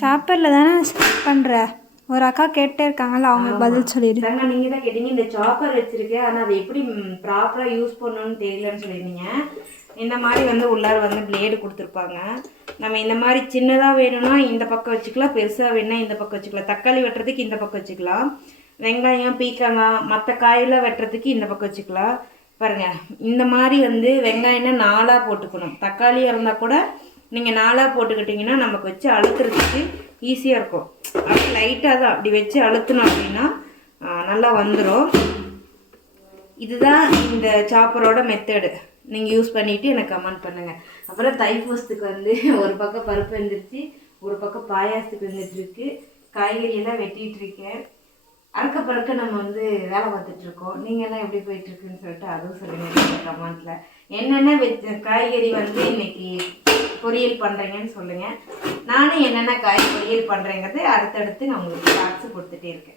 சாப்பரில் தானே பண்ணுற? ஒரு அக்கா கேட்டே இருக்காங்கல்ல, அவங்க பதில் சொல்லிடு. நீங்கள் தான் கேட்டீங்க இந்த சாப்பர் வச்சுருக்கேன், ஆனால் அதை எப்படி ப்ராப்பராக யூஸ் பண்ணணும்னு தெரியலன்னு சொல்லியிருந்தீங்க. இந்த மாதிரி வந்து உள்ளார வந்து பிளேடு கொடுத்துருப்பாங்க. நம்ம இந்த மாதிரி சின்னதாக வேணும்னா இந்த பக்கம் வச்சுக்கலாம், பெருசாக வேணும்னா இந்த பக்கம் வச்சுக்கலாம். தக்காளி வெட்டுறதுக்கு இந்த பக்கம் வச்சுக்கலாம், வெங்காயம் பீக்கங்காய் மற்ற காயெல்லாம் வெட்டுறதுக்கு இந்த பக்கம் வச்சுக்கலாம். பாருங்கள், இந்த மாதிரி வந்து வெங்காயம்னா 4ஆக போட்டுக்கணும். தக்காளியாக இருந்தால் கூட நீங்கள் 4ஆக போட்டுக்கிட்டிங்கன்னா நமக்கு வச்சு அழுத்துறதுக்கு ஈஸியாக இருக்கும். அப்படி லைட்டாக தான் அப்படி வச்சு அழுத்தணும் அப்படின்னா நல்லா வந்துடும். இதுதான் இந்த சாப்பரோட மெத்தடு. நீங்கள் யூஸ் பண்ணிவிட்டு எனக்கு கமெண்ட் பண்ணுங்கள். அப்புறம் தைப்பூசத்துக்கு வந்து ஒரு பக்கம் பருப்பு வெந்துருச்சு, ஒரு பக்கம் பாயாசத்துக்கு வந்துட்டுருக்கு. காய்கறியெல்லாம் வெட்டிகிட்டு இருக்கேன். அறக்க பறக்க நம்ம வந்து வேலை பார்த்துட்ருக்கோம். நீங்கள்லாம் எப்படி போயிட்டுருக்குன்னு சொல்லிட்டு அதுவும் சொல்லுங்கள் கமெண்ட்டில். என்னென்ன காய்கறி வந்து இன்றைக்கி பொரியல் பண்ணுறீங்கன்னு சொல்லுங்கள். நானும் என்னென்ன காய் பொரியல் பண்ணுறேங்கிறது அடுத்தடுத்து நான் உங்களுக்கு ஷார்ட்ஸு கொடுத்துட்டே இருக்கேன்.